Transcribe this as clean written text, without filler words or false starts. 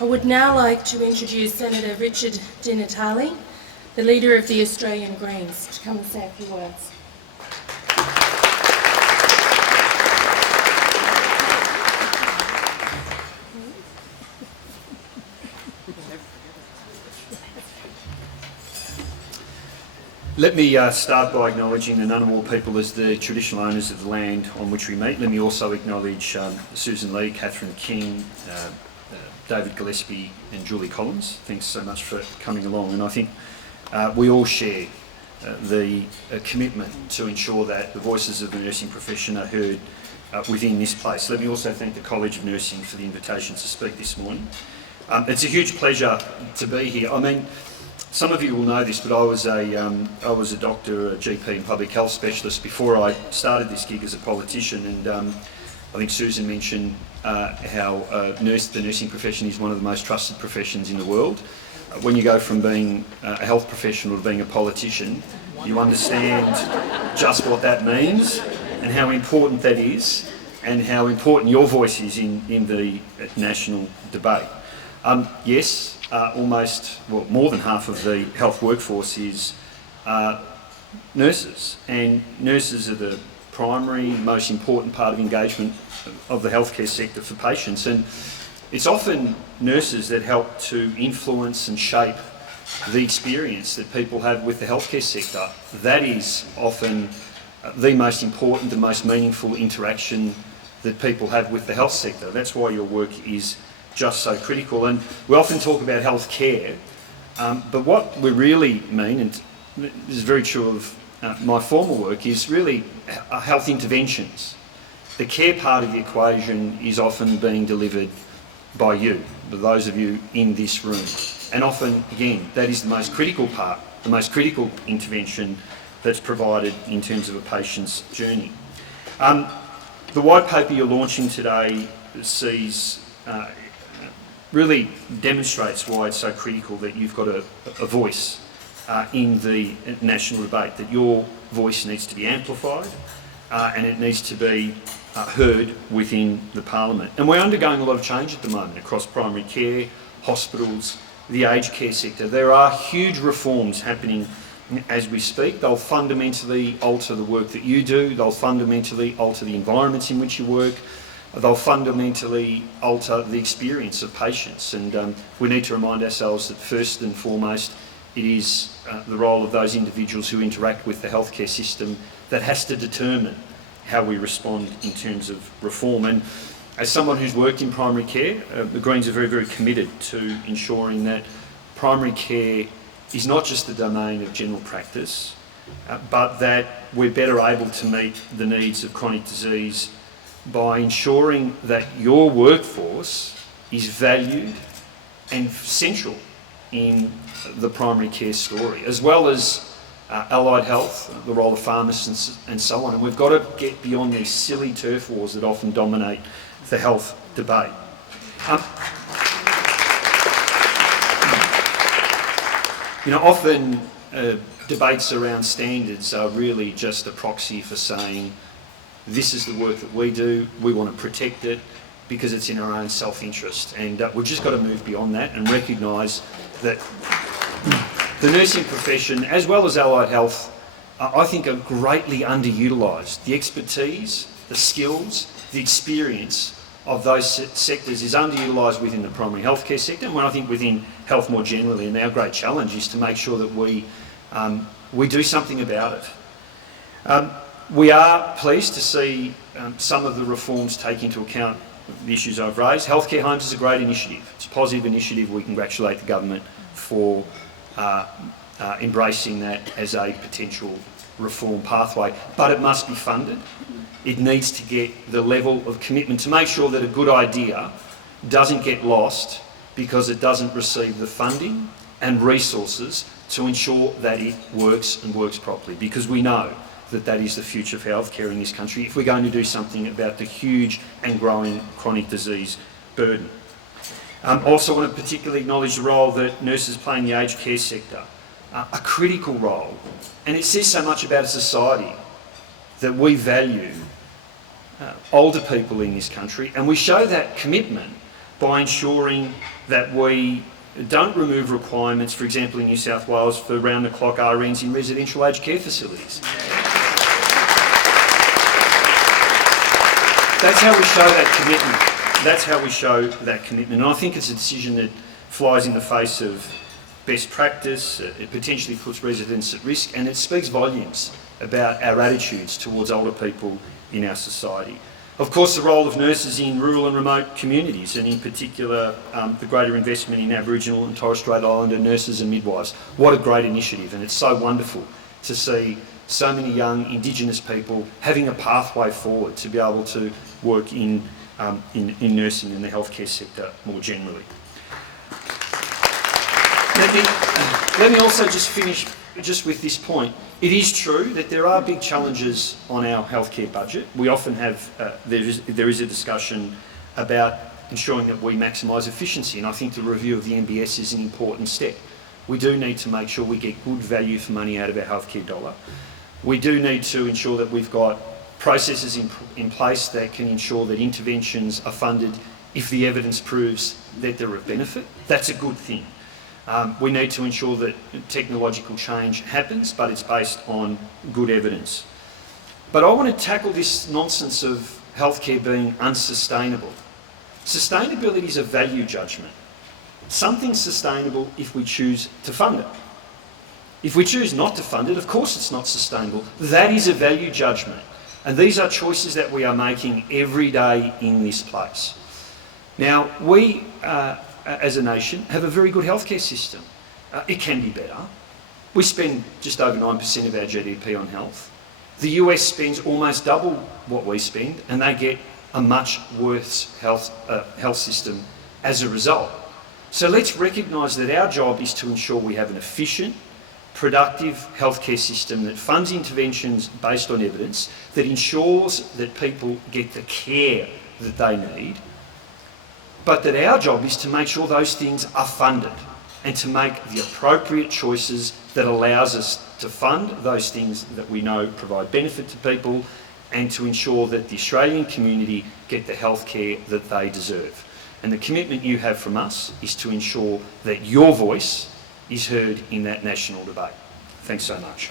I would now like to introduce Senator Richard Di Natale, the Leader of the Australian Greens, to come and say a few words. Let me start by acknowledging the Ngunnawal people as the traditional owners of the land on which we meet. Let me also acknowledge Susan Lee, Catherine King, David Gillespie and Julie Collins. Thanks so much for coming along. And I think we all share the commitment to ensure that the voices of the nursing profession are heard within this place. Let me also thank the College of Nursing for the invitation to speak this morning. It's a huge pleasure to be here. I mean, some of you will know this, but I was a doctor, a GP and public health specialist before I started this gig as a politician, and I think Susan mentioned how the nursing profession is one of the most trusted professions in the world. When you go from being a health professional to being a politician, you understand just what that means and how important that is and how important your voice is in the national debate. Yes, more than half of the health workforce is nurses, and nurses are the primary, most important part of engagement of the healthcare sector for patients, and it's often nurses that help to influence and shape the experience that people have with the healthcare sector. That is often the most important, the most meaningful interaction that people have with the health sector. That's why your work is just so critical. And we often talk about health care, but what we really mean, and this is very true of my former work, is really health interventions. The care part of the equation is often being delivered by you, by those of you in this room. And often, again, that is the most critical part, the most critical intervention that's provided in terms of a patient's journey. The white paper you're launching today really demonstrates why it's so critical that you've got a voice in the national debate, that your voice needs to be amplified and it needs to be heard within the Parliament. And we're undergoing a lot of change at the moment across primary care, hospitals, the aged care sector. There are huge reforms happening as we speak. They'll fundamentally alter the work that you do, they'll fundamentally alter the environments in which you work, they'll fundamentally alter the experience of patients, and we need to remind ourselves that first and foremost it is the role of those individuals who interact with the healthcare system that has to determine how we respond in terms of reform. And as someone who's worked in primary care, the Greens are very, very committed to ensuring that primary care is not just the domain of general practice, but that we're better able to meet the needs of chronic disease by ensuring that your workforce is valued and central in the primary care story, as well as allied health, the role of pharmacists and so on. And we've got to get beyond these silly turf wars that often dominate the health debate. Often debates around standards are really just a proxy for saying, this is the work that we do, we want to protect it because it's in our own self-interest. And we've just got to move beyond that and recognise that the nursing profession, as well as allied health, I think are greatly underutilised. The expertise, the skills, the experience of those sectors is underutilised within the primary healthcare sector, and I think within health more generally. And our great challenge is to make sure that we do something about it. We are pleased to see some of the reforms take into account the issues I've raised. Healthcare homes is a great initiative. It's a positive initiative. We congratulate the government for embracing that as a potential reform pathway, but it must be funded. It needs to get the level of commitment to make sure that a good idea doesn't get lost because it doesn't receive the funding and resources to ensure that it works and works properly, because we know that that is the future for healthcare in this country if we're going to do something about the huge and growing chronic disease burden. I also want to particularly acknowledge the role that nurses play in the aged care sector, a critical role. And it says so much about a society that we value older people in this country, and we show that commitment by ensuring that we don't remove requirements, for example in New South Wales, for round-the-clock RNs in residential aged care facilities. That's how we show that commitment. That's how we show that commitment. And I think it's a decision that flies in the face of best practice, it potentially puts residents at risk, and it speaks volumes about our attitudes towards older people in our society. Of course, the role of nurses in rural and remote communities, and in particular the greater investment in Aboriginal and Torres Strait Islander nurses and midwives. What a great initiative, and it's so wonderful to see so many young Indigenous people having a pathway forward to be able to work in nursing and the healthcare sector more generally. Let me also just finish just with this point. It is true that there are big challenges on our healthcare budget. We often have, there is a discussion about ensuring that we maximise efficiency, and I think the review of the MBS is an important step. We do need to make sure we get good value for money out of our healthcare dollar. We do need to ensure that we've got processes in place that can ensure that interventions are funded if the evidence proves that they're of benefit. That's a good thing. We need to ensure that technological change happens, but it's based on good evidence. But I want to tackle this nonsense of healthcare being unsustainable. Sustainability is a value judgment. Something's sustainable if we choose to fund it. If we choose not to fund it, of course it's not sustainable. That is a value judgment. And these are choices that we are making every day in this place. Now, we, as a nation, have a very good healthcare system. It can be better. We spend just over 9% of our GDP on health. The US spends almost double what we spend, and they get a much worse health system as a result. So let's recognise that our job is to ensure we have an efficient, productive healthcare system that funds interventions based on evidence, that ensures that people get the care that they need, but that our job is to make sure those things are funded and to make the appropriate choices that allows us to fund those things that we know provide benefit to people and to ensure that the Australian community get the health care that they deserve. And the commitment you have from us is to ensure that your voice is heard in that national debate. Thanks so much.